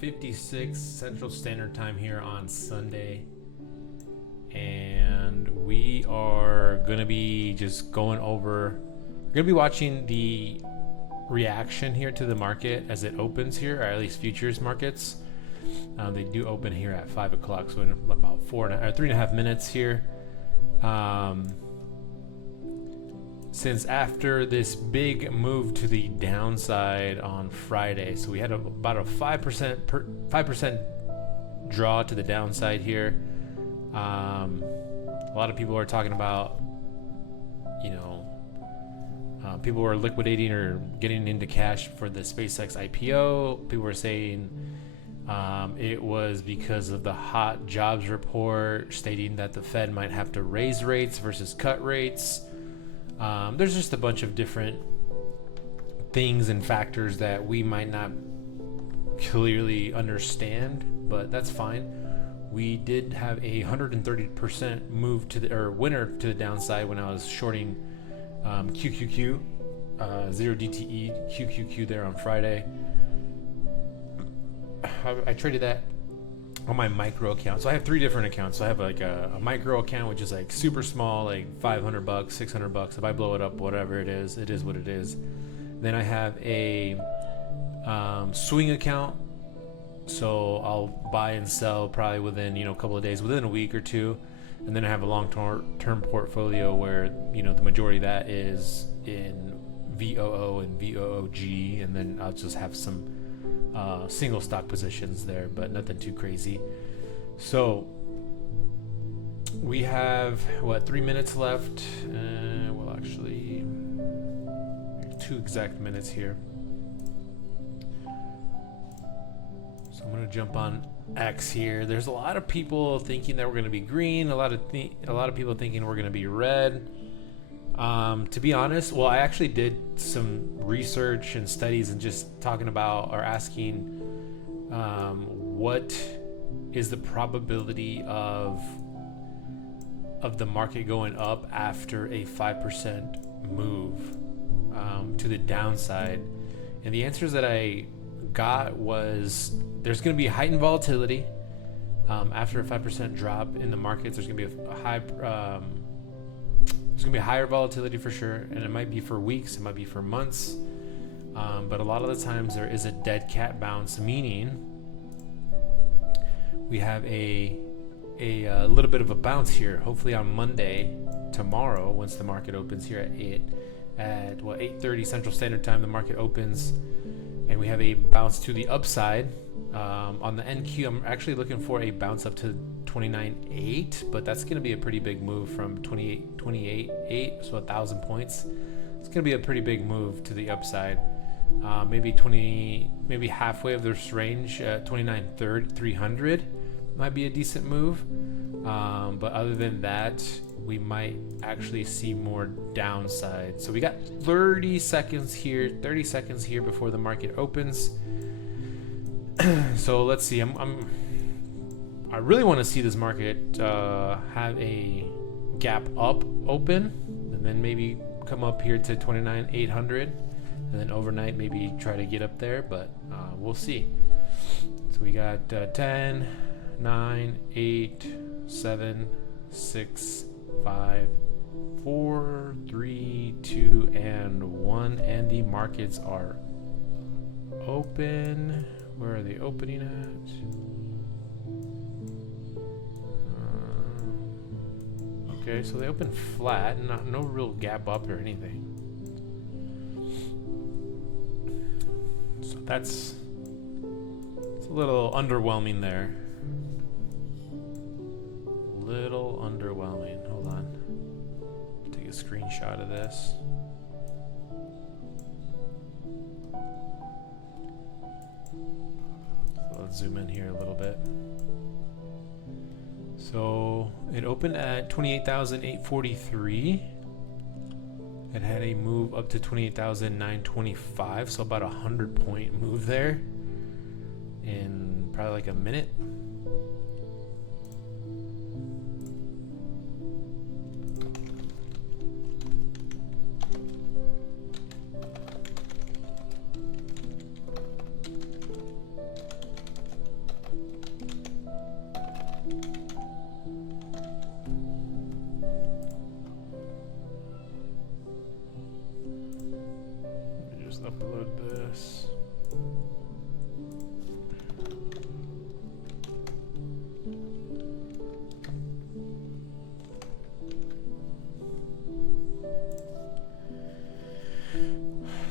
4:56 Central Standard Time here on Sunday, and we are gonna be just going over. We're gonna be watching the reaction here to the market as it opens here, or at least futures markets. They do open here at 5 o'clock, so in about 3.5 minutes here. Since after this big move to the downside on Friday, so we had about a 5% draw to the downside here. A lot of people are talking about, people were liquidating or getting into cash for the SpaceX IPO. People were saying it was because of the hot jobs report stating that the Fed might have to raise rates versus cut rates. There's just a bunch of different things and factors that we might not clearly understand, but that's fine. We did have a 130% move to the winner to the downside when I was shorting QQQ, 0DTE QQQ there on Friday. I traded that on my micro account. So I have 3 different accounts. So I have like a micro account, which is like super small, like $500, $600. If I blow it up, whatever it is what it is. Then I have a swing account. So I'll buy and sell probably within, a couple of days, within a week or two. And then I have a long-term portfolio where, the majority of that is in VOO and VOOG. And then I'll just have some single stock positions there, but nothing too crazy. So we have 3 minutes left. Well, actually 2 exact minutes here. So I'm going to jump on X here. There's a lot of people thinking that we're going to be green. A lot of people thinking we're going to be red. To be honest, I actually did some research and studies and just talking about or asking what is the probability of the market going up after a 5% move to the downside. And the answers that I got was there's going to be heightened volatility after a 5% drop in the markets. There's going to be a high there's going to be higher volatility for sure, and it might be for weeks, it might be for months, but a lot of the times there is a dead cat bounce, meaning we have a little bit of a bounce here. Hopefully on Monday, tomorrow, once the market opens here at 8:30 Central Standard Time, the market opens, and we have a bounce to the upside. On the NQ, I'm actually looking for a bounce up to 29.8, but that's going to be a pretty big move from 28.8, so 1,000 points. It's going to be a pretty big move to the upside. Maybe halfway of this range, 29.300 might be a decent move. But other than that, we might actually see more downside. So we got 30 seconds here before the market opens. So let's see. I really want to see this market have a gap up open, and then maybe come up here to 29,800, and then overnight maybe try to get up there, but we'll see. So we got 10, 9, 8, 7, 6, 5, 4, 3, 2, and 1, and the markets are open. Where are they opening at? Okay, so they open flat, no real gap up or anything. So it's a little underwhelming there. Little underwhelming. Hold on. Take a screenshot of this. So let's zoom in here a little bit. So it opened at 28,843. It had a move up to 28,925, so about 100-point move there in probably like a minute. upload this.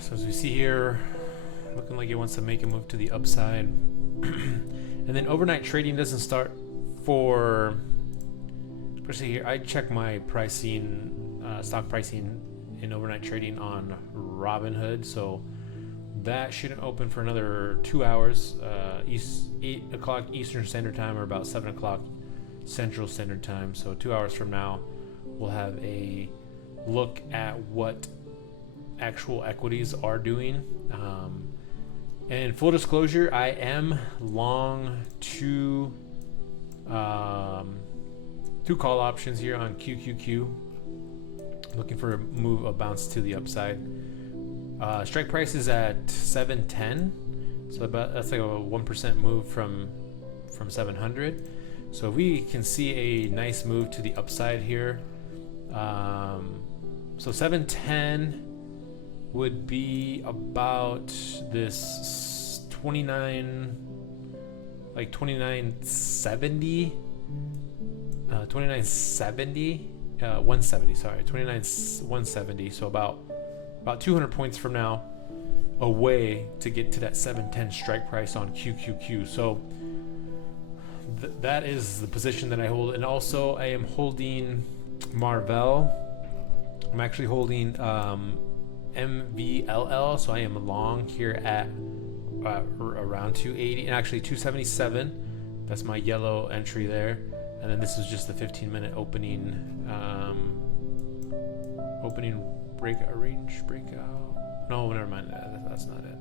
So as we see here, looking like it wants to make a move to the upside. And then overnight trading doesn't start for, especially here, I check my pricing, stock pricing in overnight trading on Robinhood. So that shouldn't open for another 2 hours, 8 o'clock Eastern Standard Time or about 7 o'clock Central Standard Time. So 2 hours from now, we'll have a look at what actual equities are doing. And full disclosure, I am long two call options here on QQQ. Looking for a move, a bounce to the upside. Strike price is at 710, so that's like a 1% move from 700. So if we can see a nice move to the upside here, so 710 would be about this 2970, 170, sorry, 170. So about 200 points from now away to get to that 710 strike price on QQQ. So that is the position that I hold. And also I am holding Marvell. I'm actually holding MVLL, so I am long here at around 280 and actually 277. That's my yellow entry there, and then this is just the 15-minute opening range breakout. No, never mind. That's not it.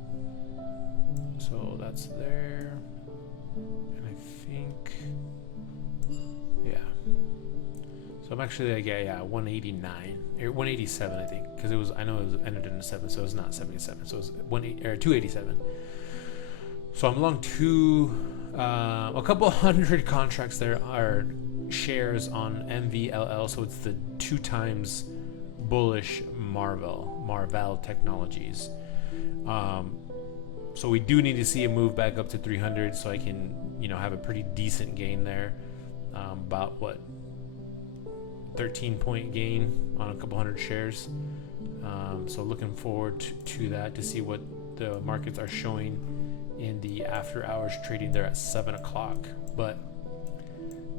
So that's there, and I think, yeah. So I'm actually like, yeah, 189 or 187, I think, because I know it was ended in a 7, so it's not 77, so it's 287. So I'm long a couple hundred contracts there are shares on MVLL, so it's the 2 times bullish Marvell Technologies. So we do need to see a move back up to 300, so I can, have a pretty decent gain there, about 13-point gain on a couple hundred shares. So looking forward to that, to see what the markets are showing in the after hours trading there at 7 o'clock. But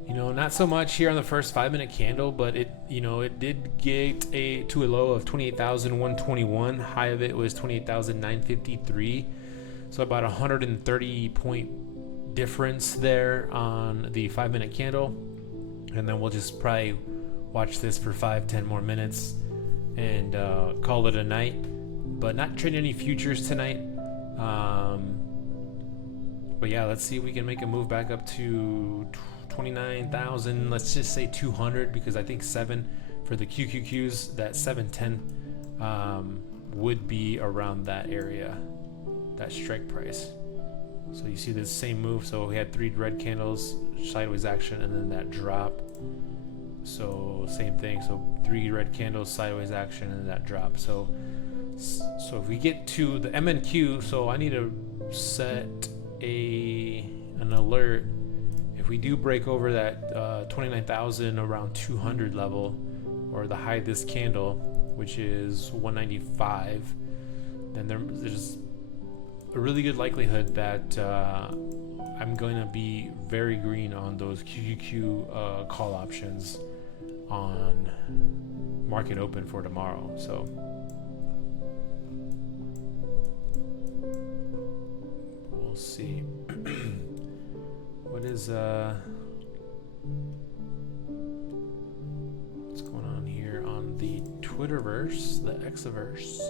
not so much here on the first 5-minute candle, but it did get to a low of 28,121. High of it was 28,953. So about 130 point difference there on the 5-minute candle. And then we'll just probably watch this for 5-10 more minutes and call it a night, but not trading any futures tonight. But yeah, let's see if we can make a move back up to 29,000. Let's just say 200, because I think 7 for the QQQs, that 710 would be around that area, that strike price. So you see the same move. So we had 3 red candles, sideways action, and then that drop. So same thing. So 3 red candles, sideways action, and that drop. So if we get to the MNQ, so I need to set an alert. If we do break over that 29,000 around 200 level, or the high of this candle, which is 195, then there's a really good likelihood that I'm going to be very green on those QQQ call options on market open for tomorrow. So we'll see. What is what's going on here on the Twitterverse, the Xaverse?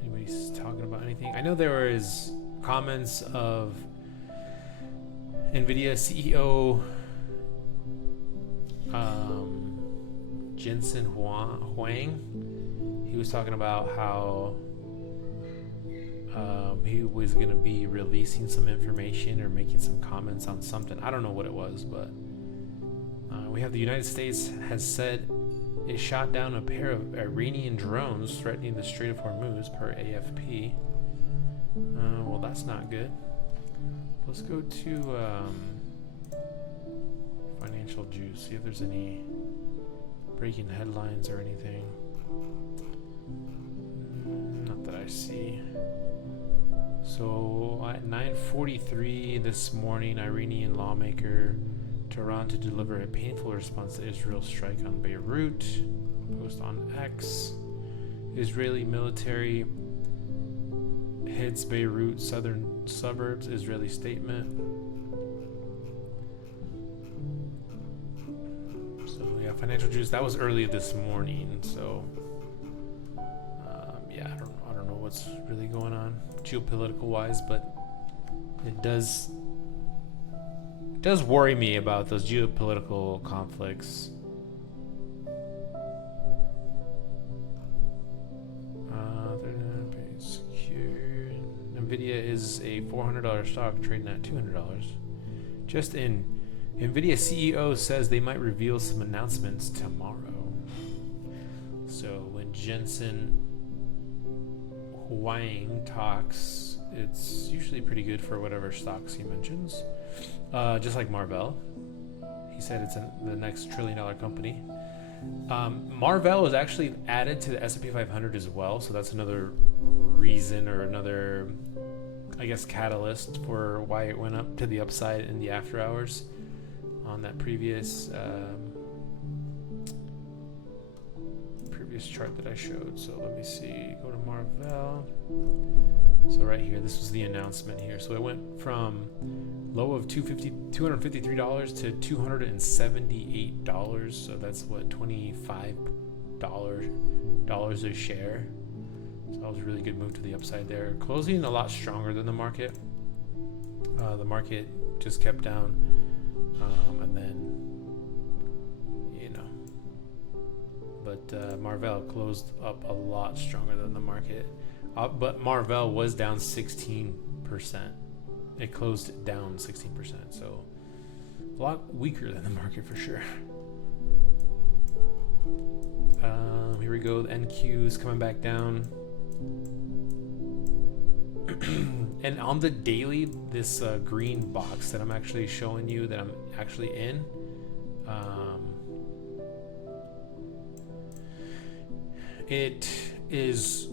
Anybody's talking about anything? I know there is comments of NVIDIA CEO Jensen Huang. He was talking about how he was going to be releasing some information or making some comments on something. I don't know what it was, but we have the United States has said It shot down a pair of Iranian drones threatening the Strait of Hormuz, per AFP. Well, that's not good. Let's go to Financial Juice, see if there's any breaking headlines or anything. Not that I see. So at 9:43 this morning, Iranian lawmaker Tehran to deliver a painful response to Israel's strike on Beirut. Post on X. Israeli military hits Beirut southern suburbs. Israeli statement. So yeah, Financial Juice. That was early this morning. So yeah, I don't know what's really going on geopolitical wise, but it does worry me about those geopolitical conflicts. Secure. Nvidia is a $400 stock trading at $200. Just in, Nvidia CEO says they might reveal some announcements tomorrow. So when Jensen Huang talks, it's usually pretty good for whatever stocks he mentions. Just like Marvell, he said it's the next $1 trillion company. Marvell was actually added to the S&P 500 as well, so that's another reason, or another, I guess, catalyst for why it went up to the upside in the after hours on that previous chart that I showed. So let me see, go to Marvell. So right here, this was the announcement here. So it went from low of $253 to $278. So that's what, $25 a share. So that was a really good move to the upside there. Closing a lot stronger than the market. The market just kept down, and then, but Marvell closed up a lot stronger than the market. But Marvell was down 16%. It closed down 16%, so a lot weaker than the market for sure. Here we go. The NQ is coming back down. And on the daily, this green box that I'm actually showing you, that I'm actually in, it is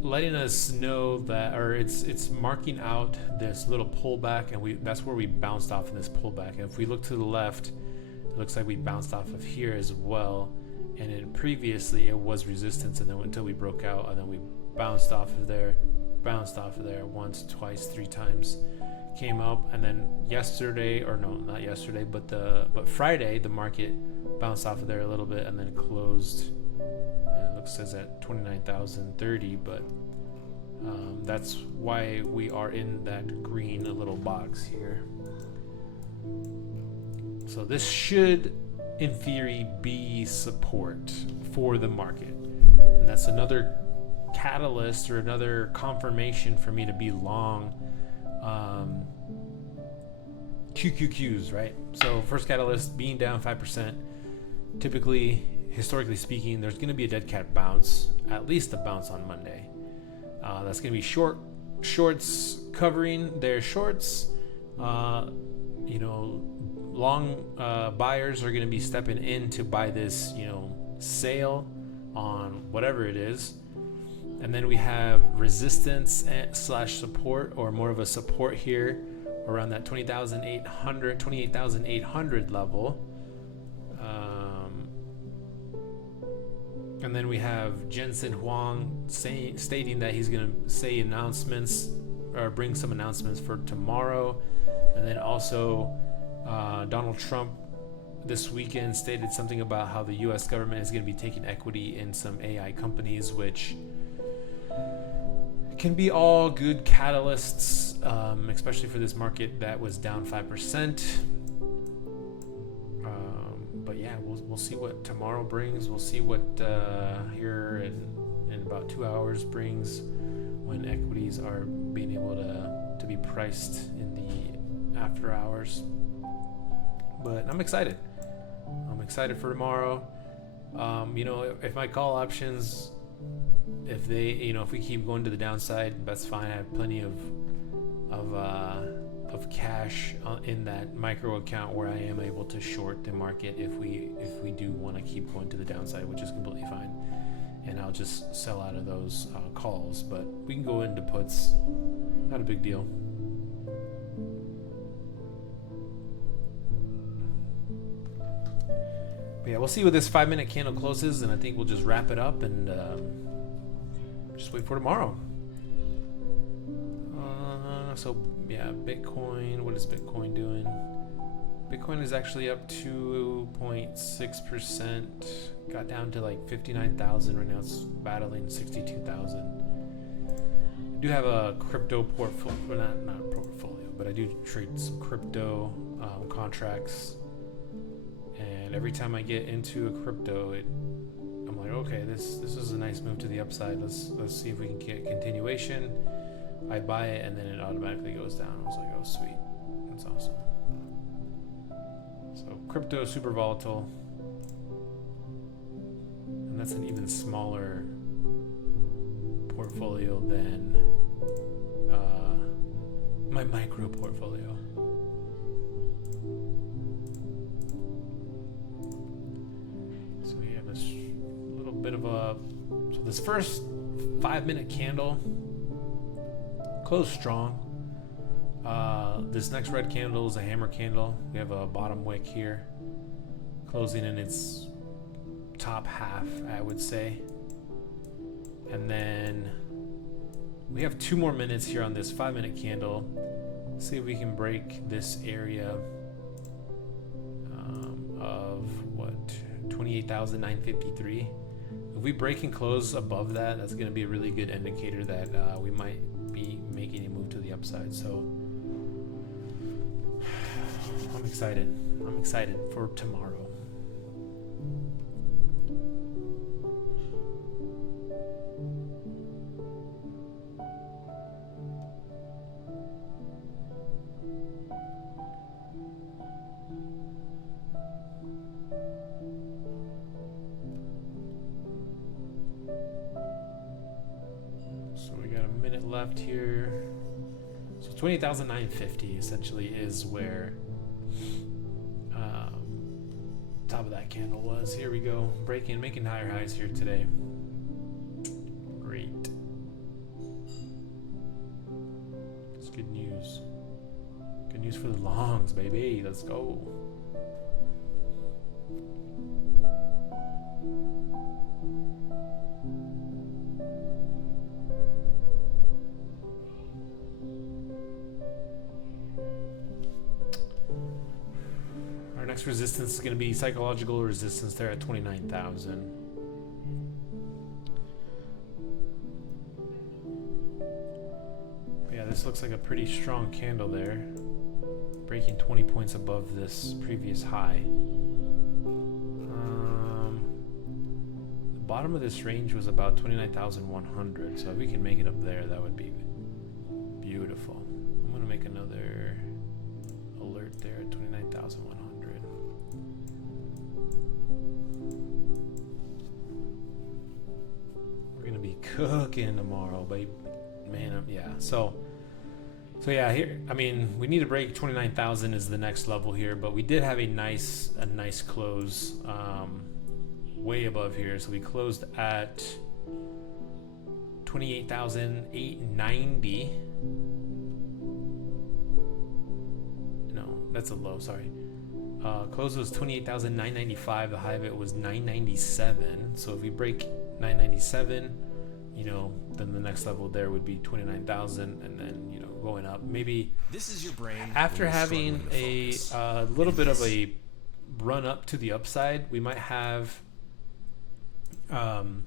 letting us know that, or it's marking out this little pullback, and that's where we bounced off in this pullback. And if we look to the left, it looks like we bounced off of here as well. And then previously it was resistance, and then until we broke out, and then we bounced off of there once, twice, three times, came up, and then yesterday, or no, not yesterday, but Friday, the market bounced off of there a little bit and then closed. It says at 29,030, but that's why we are in that green little box here. So this should, in theory, be support for the market, and that's another catalyst or another confirmation for me to be long QQQs, right? So first catalyst being down 5%. Typically, historically speaking, there's going to be a dead cat bounce, at least a bounce on Monday. That's going to be shorts covering their shorts. Long buyers are going to be stepping in to buy this, sale on whatever it is. And then we have resistance / support, or more of a support here around that 28,800 level. And then we have Jensen Huang stating that he's going to say announcements, or bring some announcements for tomorrow. And then also Donald Trump this weekend stated something about how the U.S. government is going to be taking equity in some AI companies, which can be all good catalysts, especially for this market that was down 5%. But yeah, we'll see what tomorrow brings. We'll see what here in about 2 hours brings, when equities are being able to be priced in the after hours. But I'm excited. I'm excited for tomorrow. You know, if my call options, if they, you know, if we keep going to the downside, that's fine. I have plenty of cash in that micro account where I am able to short the market if we do want to keep going to the downside, which is completely fine. And I'll just sell out of those calls, but we can go into puts. Not a big deal. But yeah, we'll see what this 5-minute candle closes, and I think we'll just wrap it up and just wait for tomorrow. So yeah, Bitcoin. What is Bitcoin doing? Bitcoin is actually up 2.6%. Got down to like 59,000 right now. It's battling 62,000. I do have a crypto portfolio, well, not a portfolio, but I do trade some crypto contracts. And every time I get into a crypto, I'm like, okay, this is a nice move to the upside. Let's see if we can get continuation. I buy it and then it automatically goes down. I was like, oh sweet, that's awesome. So crypto is super volatile, and that's an even smaller portfolio than my micro portfolio. So we have a little bit of so this first 5-minute candle closed strong. This next red candle is a hammer candle. We have a bottom wick here, closing in its top half, I would say. And then we have 2 more minutes here on this 5-minute candle. See if we can break this area of what, 28,953. If we break and close above that, that's going to be a really good indicator that we might be making a move to the upside. So I'm excited for tomorrow. Left here, so 20,950 essentially is where top of that candle was. Here we go, making higher highs here today. Great, it's good news. Good news for the longs, baby. Let's go. Next resistance is going to be psychological resistance there at 29,000. Yeah, this looks like a pretty strong candle there, breaking 20 points above this previous high. The bottom of this range was about 29,100, so if we can make it up there, that would be beautiful. I'm going to make another alert there at 29,100. Cooking tomorrow, but man, yeah. So yeah, here, I mean, we need to break 29,000 is the next level here, but we did have a nice close way above here. So we closed at 28,890. No, that's a low, sorry. Close was 28,995. The high of it was 997. So if we break 997, you know, then the next level there would be 29,000, and then, you know, going up. Maybe this is your brain after having a little bit of a run up to the upside, we might have some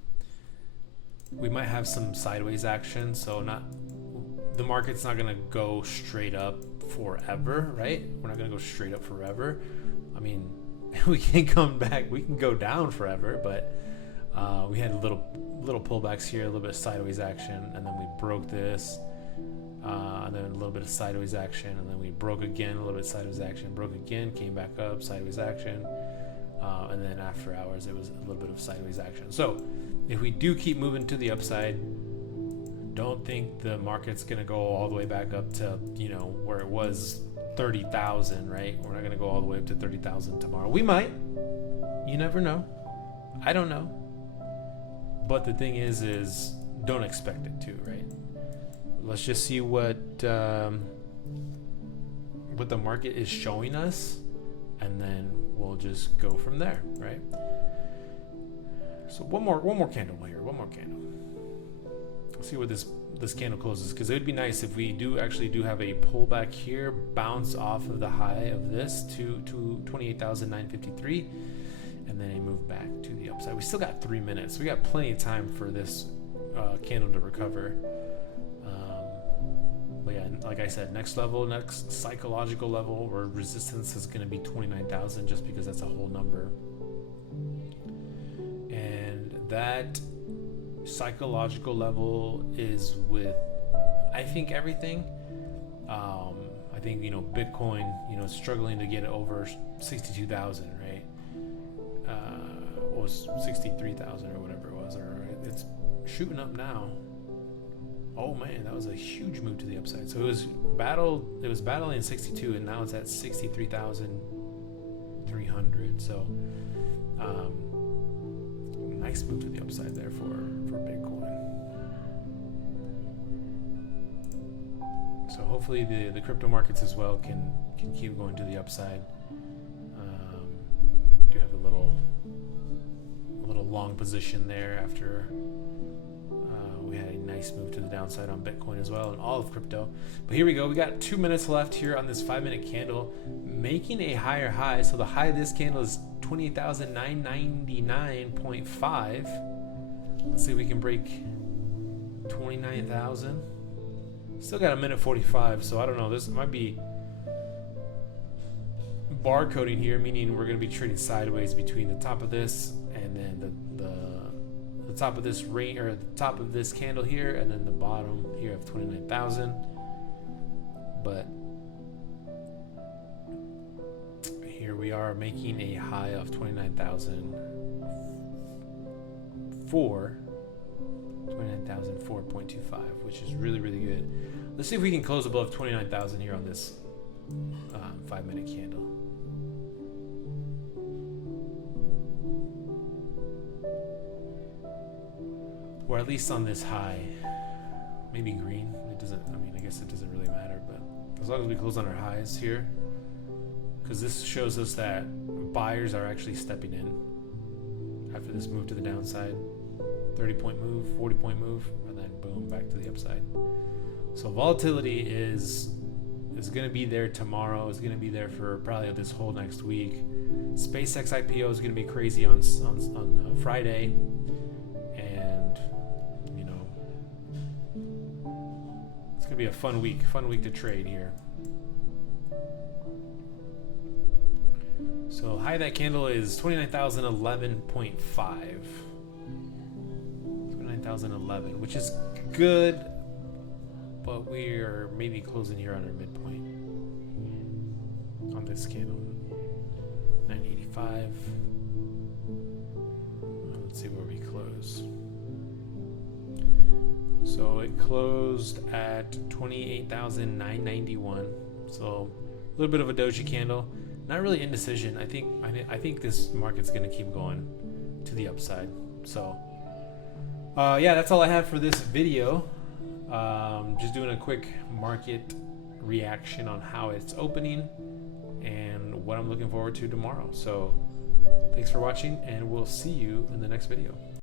sideways action. So the market's not going to go straight up forever, right? We're not going to go straight up forever. I mean, we can come back, we can go down forever, but we had little pullbacks here, a little bit of sideways action, and then we broke this, and then a little bit of sideways action, and then we broke again, a little bit of sideways action, broke again, came back up, sideways action. And then after hours, it was a little bit of sideways action. So if we do keep moving to the upside, don't think the market's going to go all the way back up to, you know, where it was 30,000, right? We're not going to go all the way up to 30,000 tomorrow. We might. You never know. I don't know. But the thing is don't expect it to, right? Let's just see what the market is showing us, and then we'll just go from there, right? So one more candle here. One more candle. Let's see what this candle closes, because it would be nice if we do have a pullback here, bounce off of the high of this to 28,953, and then a move back to the upside. We still got 3 minutes. We got plenty of time for this candle to recover. But yeah, like I said, next psychological level or resistance is going to be 29,000, just because that's a whole number. And that psychological level is with, I think, everything. I think, you know, Bitcoin, you know, struggling to get over 62,000, right? Or 63,000 or whatever it was, or it's shooting up now. Oh man, that was a huge move to the upside. So it was battling 62, and now it's at 63,300. So nice move to the upside there for Bitcoin. So hopefully the crypto markets as well can keep going to the upside. Do have a little long position there after we had a nice move to the downside on Bitcoin as well, and all of crypto. But here we go. We got 2 minutes left here on this 5-minute candle, making a higher high. So the high of this candle is 28,999.5. Let's see if we can break 29,000. Still got a minute 45, so I don't know. This might be bar coding here, meaning we're going to be trading sideways between the top of this and then the top of this range, or the top of this candle here, and then the bottom here of 29,000. But here we are making a high of 29,004.25, which is really, really good. Let's see if we can close above 29,000 here on this 5-minute candle. Or at least on this high. Maybe green. It doesn't, I mean, I guess it doesn't really matter, but as long as we close on our highs here, because this shows us that buyers are actually stepping in after this move to the downside. 30-point move, 40-point move, and then boom, back to the upside. So volatility is going to be there tomorrow. It's going to be there for probably this whole next week. SpaceX IPO is going to be crazy on Friday, and you know, it's going to be a fun week to trade here. So high of that candle is 29,011.5. 29,011, which is good, but we are maybe closing here on our midpoint on this candle. 985. Let's see where we close. So it closed at 28,991. So a little bit of a doji candle. Not really indecision. I think this market's going to keep going to the upside. So yeah, that's all I have for this video. Just doing a quick market reaction on how it's opening and what I'm looking forward to tomorrow. So thanks for watching, and we'll see you in the next video.